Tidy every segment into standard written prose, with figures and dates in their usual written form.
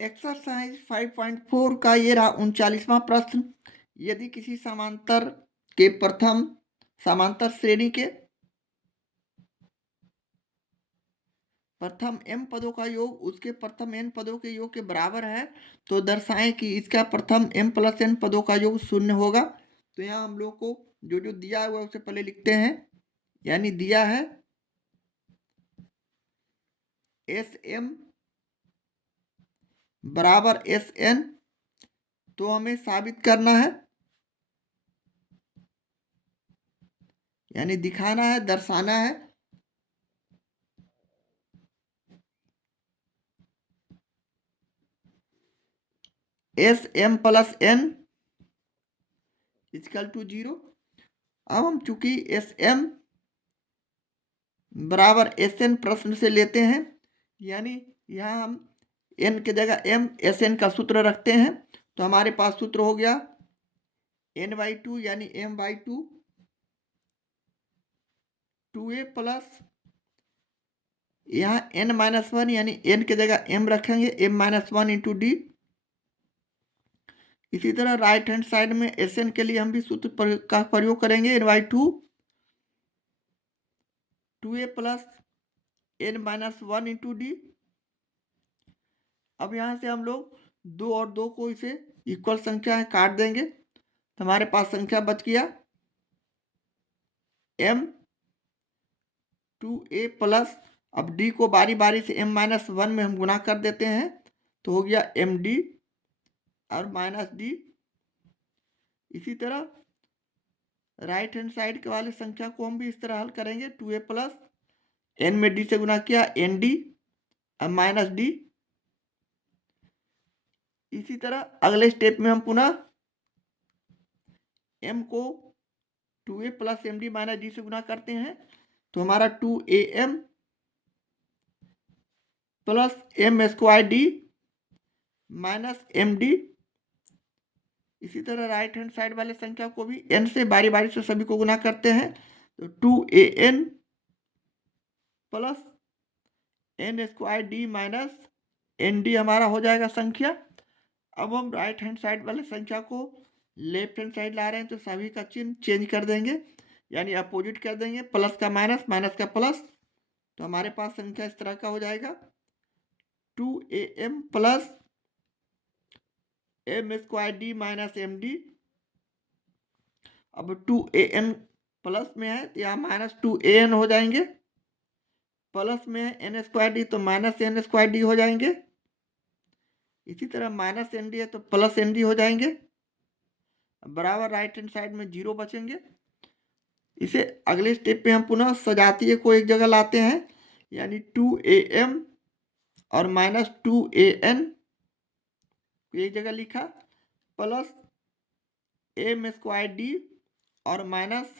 Exercise 5.4 का ये रहा 39वां प्रश्न। यदि किसी समांतर के प्रथम समांतर श्रेणी के प्रथम m पदों का योग उसके प्रथम n पदों के योग के बराबर है तो दर्शाएं कि इसका प्रथम m प्लस n पदों का योग शून्य होगा। तो यहाँ हम लोग को जो जो दिया हुआ है उसे पहले लिखते हैं। यानी दिया है एस एम बराबर एस एन, तो हमें साबित करना है, यानी दिखाना है, दर्शाना है S M plus N equal to 0। अब हम चूंकि एस एम बराबर एस एन प्रश्न से लेते हैं, यानी यहाँ हम एन की जगह एम एस एन का सूत्र रखते हैं, तो हमारे पास सूत्र हो गया एन बाई टू यानी M by two A plus यहाँ एन माइनस वन यानी एन की जगह एम रखेंगे M minus one into D. इसी तरह राइट हैंड साइड में एस एन के लिए हम भी सूत्र का प्रयोग करेंगे N by two A plus N minus one into D. अब यहाँ से हम लोग दो और दो को इसे इक्वल संख्या है काट देंगे, तो हमारे पास संख्या बच गया m टू ए प्लस, अब d को बारी बारी से m माइनस वन में हम गुना कर देते हैं तो हो गया एम डी और माइनस डी। इसी तरह राइट हैंड साइड के वाले संख्या को हम भी इस तरह हल करेंगे, टू ए प्लस एन में डी से गुना किया एन डी और माइनस डी। इसी तरह अगले स्टेप में हम पुनः m को two A plus M D minus D से गुना करते हैं, तो हमारा two A M plus M square D minus M D. इसी तरह राइट हैंड साइड वाले संख्या को भी n से बारी बारी से सभी को गुना करते हैं, तो two A N plus N square D minus N D हमारा हो जाएगा संख्या। अब हम राइट हैंड साइड वाले संख्या को लेफ्ट हैंड साइड ला रहे हैं, तो सभी का चिन्ह चेंज कर देंगे, यानी अपोजिट कर देंगे, प्लस का माइनस माइनस का प्लस, तो हमारे पास संख्या इस तरह का हो जाएगा two A M plus M square D minus M D. अब टू ए एन प्लस में है तो यहाँ माइनस टू ए एन हो जाएंगे, प्लस में है एन स्क्वायर डी तो माइनस एन स्क्वायर डी हो जाएंगे। इसी तरह माइनस एन डी है तो प्लस एन डी हो जाएंगे, बराबर राइट हैंड साइड में जीरो बचेंगे। इसे अगले स्टेप पे हम पुनः सजातीय को एक जगह लाते हैं, यानी टू ए एम और माइनस टू ए एन एक जगह लिखा, प्लस एम स्क्वायर डी और माइनस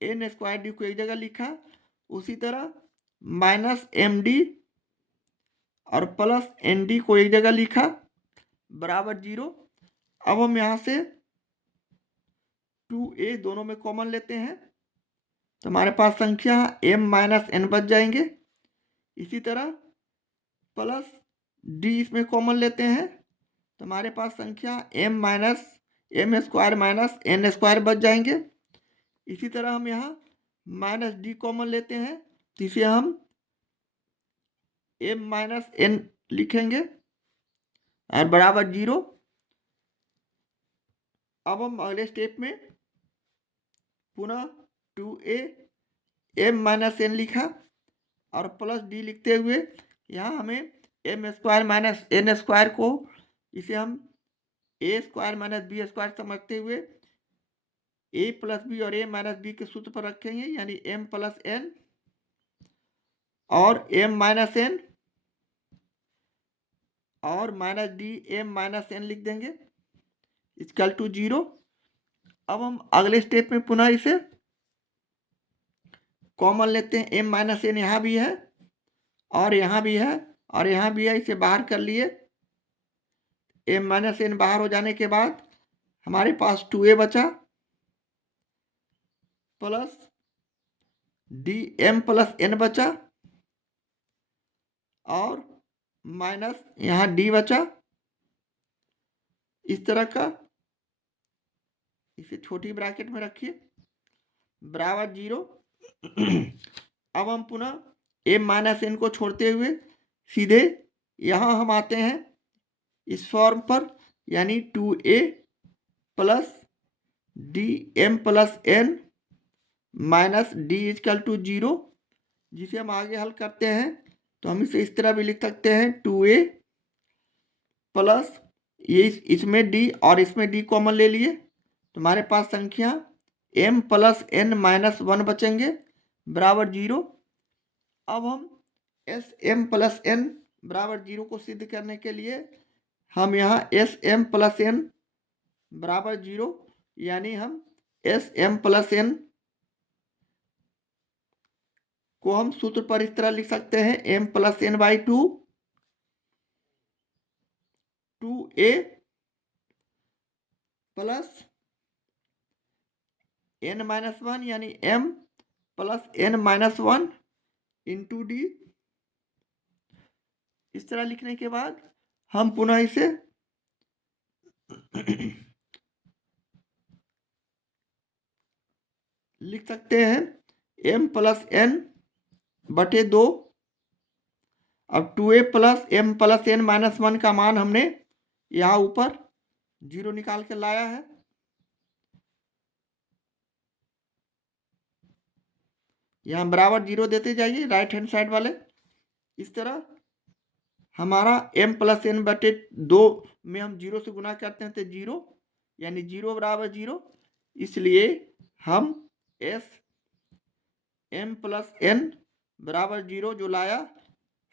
एन स्क्वायर डी को एक जगह लिखा। उसी तरह माइनस एम डी और प्लस एन डी को एक जगह लिखा, बराबर जीरो। अब हम यहाँ से टू ए दोनों में कॉमन लेते हैं, तो हमारे पास संख्या m माइनस एन बच जाएंगे। इसी तरह प्लस डी इसमें कॉमन लेते हैं, तो हमारे पास संख्या m minus M square minus N square बच जाएंगे। इसी तरह हम यहाँ माइनस डी कॉमन लेते हैं, तो इसे हम m माइनस एन लिखेंगे और बराबर जीरो। अब हम अगले स्टेप में पुनः two A M minus N लिखा और प्लस डी लिखते हुए यहाँ हमें M square minus N square को इसे हम A square minus B square समझते हुए ए प्लस बी और ए माइनस बी के सूत्र पर रखेंगे, यानी एम प्लस एन और एम माइनस एन और minus D M minus N लिख देंगे इक्वल टू जीरो। अब हम अगले स्टेप में पुनः इसे कॉमन लेते हैं, एम माइनस एन यहाँ भी है और यहाँ भी है और यहाँ भी है, इसे बाहर कर लिए। एम माइनस एन बाहर हो जाने के बाद हमारे पास टू ए बचा plus D M plus N बचा और माइनस यहाँ डी बचा इस तरह का, इसे छोटी ब्रैकेट में रखिए, बराबर 0। अब हम पुनः m माइनस n को छोड़ते हुए सीधे यहाँ हम आते हैं इस फॉर्म पर, यानी 2a plus D M plus n minus D equal to 0, जिसे हम आगे हल करते हैं तो हम इसे इस तरह भी लिख सकते हैं 2a प्लस ये इसमें d और इसमें d कॉमन ले लिए तो हमारे पास संख्या m प्लस n माइनस 1 बचेंगे बराबर 0। अब हम एस एम प्लस n बराबर 0 को सिद्ध करने के लिए हम यहाँ एस एम प्लस n बराबर 0, यानी हम एस एम प्लस n को हम सूत्र पर इस तरह लिख सकते हैं m plus n by 2, 2a plus n minus 1 यानी m plus n minus 1 into D. इस तरह लिखने के बाद हम पुनः इसे लिख सकते हैं m प्लस n बटे 2। अब 2a plus m plus n minus 1 का मान हमने यहाँ ऊपर 0 निकाल के लाया है। यहाँ बराबर 0 देते जाइए राइट हैंड साइड वाले। इस तरह हमारा m प्लस n बटे 2 में हम 0 से गुना करते हैं तो 0, यानी 0 बराबर 0। इसलिए हम एस m प्लस n बराबर 0 जो लाया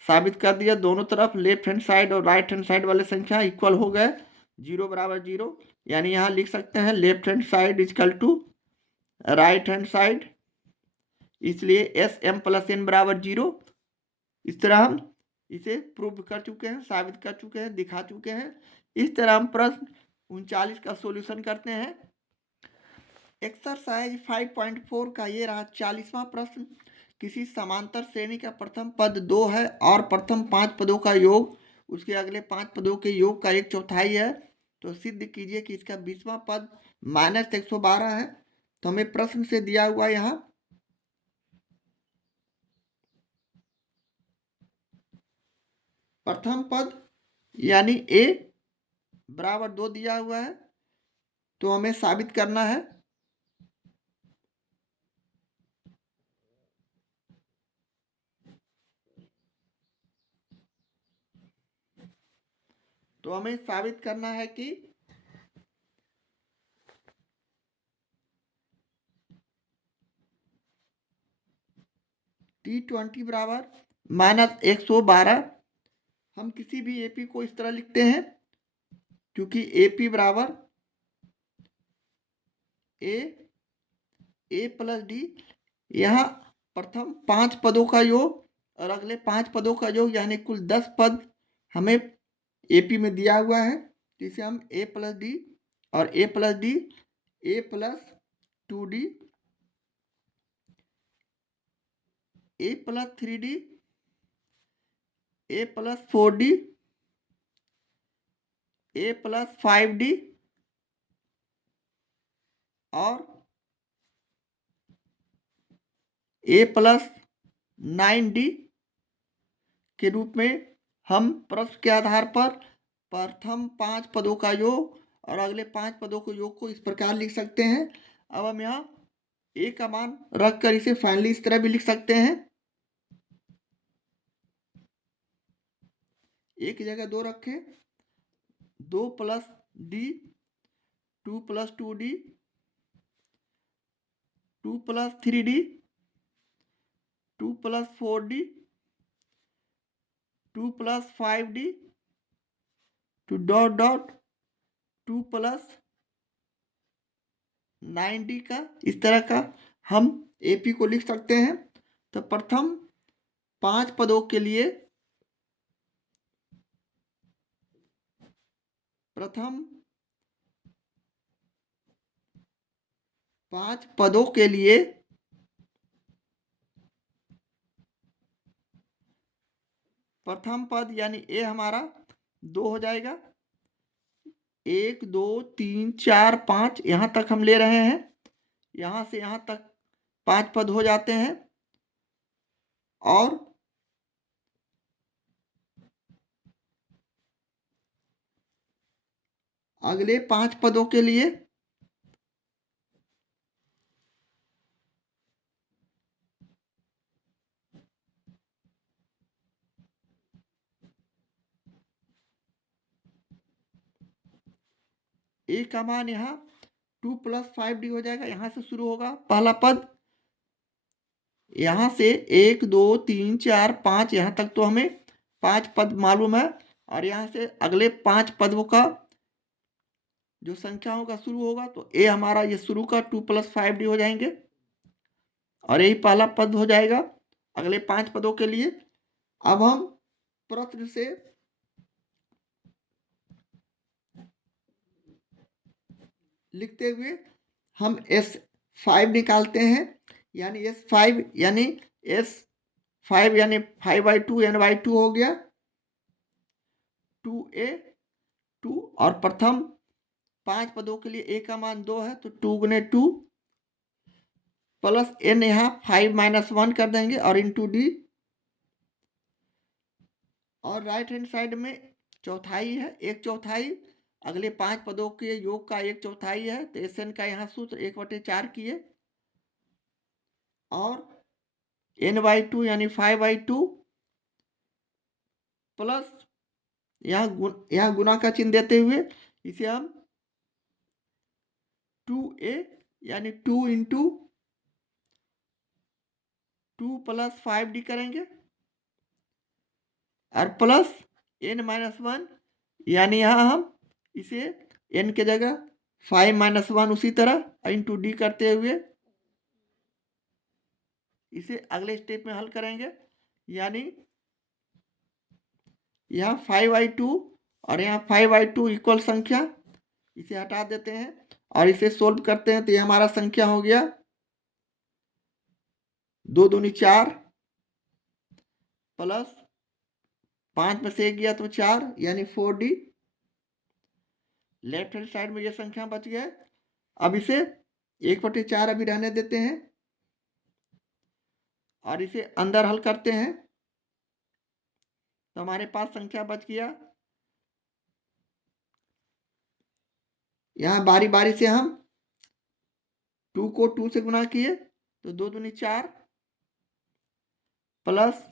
साबित कर दिया। दोनों तरफ लेफ्ट हैंड साइड और राइट हैंड साइड वाले संख्या इक्वल हो गए, 0 बराबर 0, यानी यहाँ लिख सकते हैं left hand side equal to right hand side. इसलिए एस एम प्लस n बराबर 0। इस तरह हम इसे प्रूव कर चुके हैं, साबित कर चुके हैं, दिखा चुके हैं। इस तरह हम प्रश्न 39 का सॉल्यूशन करते हैं। एक्सरसाइज 5.4 का ये रहा 40वां प्रश्न। किसी समांतर श्रेणी का प्रथम पद 2 है और प्रथम 5 पदों का योग उसके अगले 5 पदों के योग का 1/4 है, तो सिद्ध कीजिए कि इसका 20वां पद माइनस 112 है। तो हमें प्रश्न से दिया हुआ यहाँ प्रथम पद यानी a बराबर 2 दिया हुआ है, तो हमें साबित करना है कि T20 बराबर माइनस 112। हम किसी भी AP को इस तरह लिखते हैं क्योंकि AP बराबर a प्लस डी, यहाँ प्रथम 5 पदों का योग और अगले 5 पदों का योग यानी कुल 10 पद हमें AP में दिया हुआ है। तो इसे हम a प्लस डी और a plus D, a plus 2d, a plus 3d, a plus 4d, a plus 5d और a प्लस 9d के रूप में हम प्रश्न के आधार पर प्रथम 5 पदों का योग और अगले 5 पदों के योग को इस प्रकार लिख सकते हैं। अब हम यहाँ a का मान रख कर इसे फाइनली इस तरह भी लिख सकते हैं, a की जगह 2 रखें, 2 plus d, 2 plus 2d, 2 plus 3d, 2 plus 4d, 2 plus 5d, to dot dot 2 plus 9d का। इस तरह का हम AP को लिख सकते हैं। तो प्रथम 5 पदों के लिए प्रथम 5 पदों के लिए प्रथम पद यानी ए हमारा 2 हो जाएगा। 1 2 3 4 5 यहाँ तक हम ले रहे हैं, यहाँ से यहाँ तक 5 पद हो जाते हैं। और अगले 5 पदों के लिए ए का मान यहाँ 2 + 5d हो जाएगा। यहाँ से शुरू होगा पहला पद, यहाँ से 1 2 3 4 5 यहाँ तक तो हमें 5 पद मालूम है। और यहाँ से अगले 5 पदों का जो संख्याओं का शुरू होगा तो ए हमारा ये शुरू का 2 + 5d हो जाएंगे और यही पहला पद हो जाएगा अगले 5 पदों के लिए। अब हम प्रश्न से लिखते हुए हम S5 निकालते हैं, यानी S5 यानी S5 यानी 5/2 n/2 हो गया 2a 2। और प्रथम 5 पदों के लिए a का मान 2 है तो 2 × 2 प्लस n यहाँ 5 - 1 कर देंगे और इंटू d। और राइट हैंड साइड में चौथाई है, 1/4। अगले 5 पदों के योग का 1/4 है तो Sn का यहाँ सूत्र 1/4 किए और n/2 यानी 5/2 प्लस यहाँ गुना का चिन्ह देते हुए इसे हम 2a यानी 2 × 2 + 5d करेंगे और प्लस n-1 यानी यहाँ हम इसे n के जगह 5 - 1 उसी तरह इंटू d करते हुए इसे अगले स्टेप में हल करेंगे। यानी यहाँ 5/2 और यहाँ 5/2 इक्वल संख्या, इसे हटा देते हैं और इसे सोल्व करते हैं तो ये हमारा संख्या हो गया 2 दूनी 4 प्लस 5 में से 1 गया तो 4 यानी 4d। लेफ्ट हैंड साइड में ये संख्या बच गया। अब इसे 1/4 अभी रहने देते हैं और इसे अंदर हल करते हैं तो हमारे पास संख्या बच गया। यहाँ बारी बारी से हम 2 को 2 से गुना किए तो 2 दूनी 4 प्लस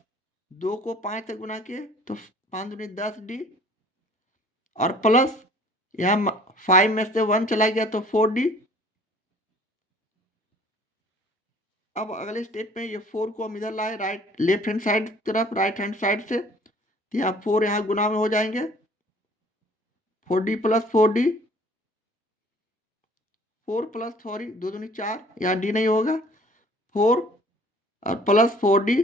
2 को 5 से गुना किए तो 5 दूनी 10d और प्लस यहाँ 5 में से 1 चला गया तो 4d। अब अगले स्टेप में ये 4 को हम इधर लाए लेफ्ट हैंड साइड तरफ, राइट हैंड साइड से तो यहाँ 4 यहाँ गुना में हो जाएंगे 4d + 4d 4 + 4 2 दूनी 4 यहाँ d नहीं होगा 4 और प्लस 4d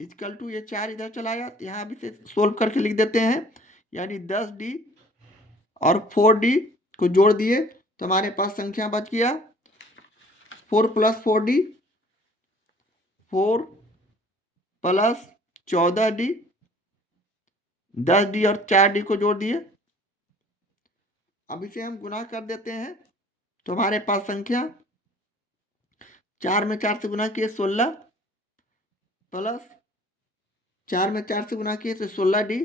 इक्वल टू ये 4 इधर चला गया तो यहाँ भी से सोल्व करके लिख देते हैं। यानी 10d और 4d को जोड़ दिए तो हमारे पास संख्या बच गया 4 + 4d 4 + 14d 10d और 4d को जोड़ दिए। अब इसे हम गुना कर देते हैं तो हमारे पास संख्या 4 में 4 से गुना किए 16 प्लस 4 में 4 से गुना किए तो 16d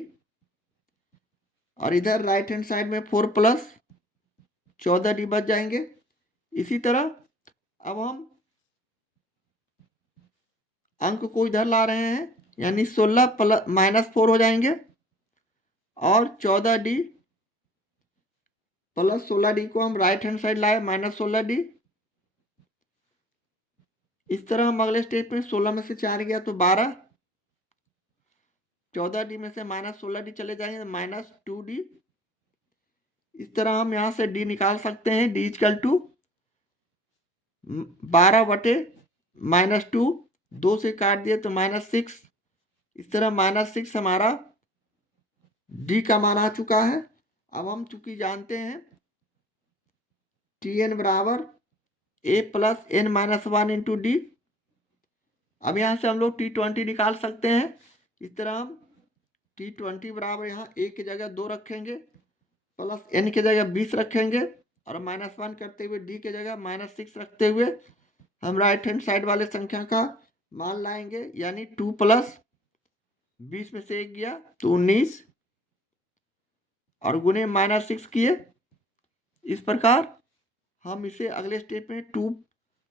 और इधर राइट हैंड साइड में 4 + 14d बच जाएंगे। इसी तरह अब हम अंक को इधर ला रहे हैं यानी 16 - 4 हो जाएंगे और 14d प्लस 16d को हम राइट हैंड साइड लाए -16d। इस तरह हम अगले स्टेप में 16 में से 4 गया तो 12 14d में से -16d चले जाएंगे -2d। इस तरह हम यहाँ से d निकाल सकते हैं d = 12/-2 2 से काट दिए तो -6। इस तरह -6 हमारा d का मान आ चुका है। अब हम चूंकि जानते हैं Tn = a + n - 1 × d अब यहाँ से हम लोग T20 निकाल सकते हैं। इस तरह हम T20 बराबर यहाँ a की जगह 2 रखेंगे, प्लस n की जगह 20 रखेंगे, और -1 करते हुए d की जगह -6 रखते हुए हम राइट हैंड साइड वाले संख्या का मान लाएंगे, यानी 2 प्लस 20 में से 1 गया तो 19, और गुने -6 किए। इस प्रकार हम इसे अगले स्टेप में 2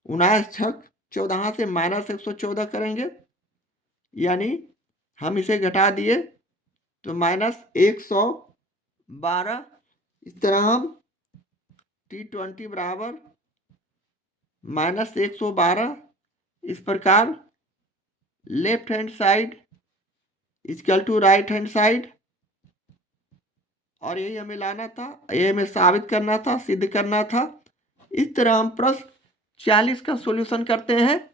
19 छक 14 से -114 करेंगे, यानी हम इसे घटा दिए तो -112। इस तरह हम T20 बराबर -112, इस प्रकार left hand side equal to right hand side, और यही हमें लाना था, ये हमें साबित करना था, सिद्ध करना था। इस तरह हम प्रश्न 40 का सॉल्यूशन करते हैं।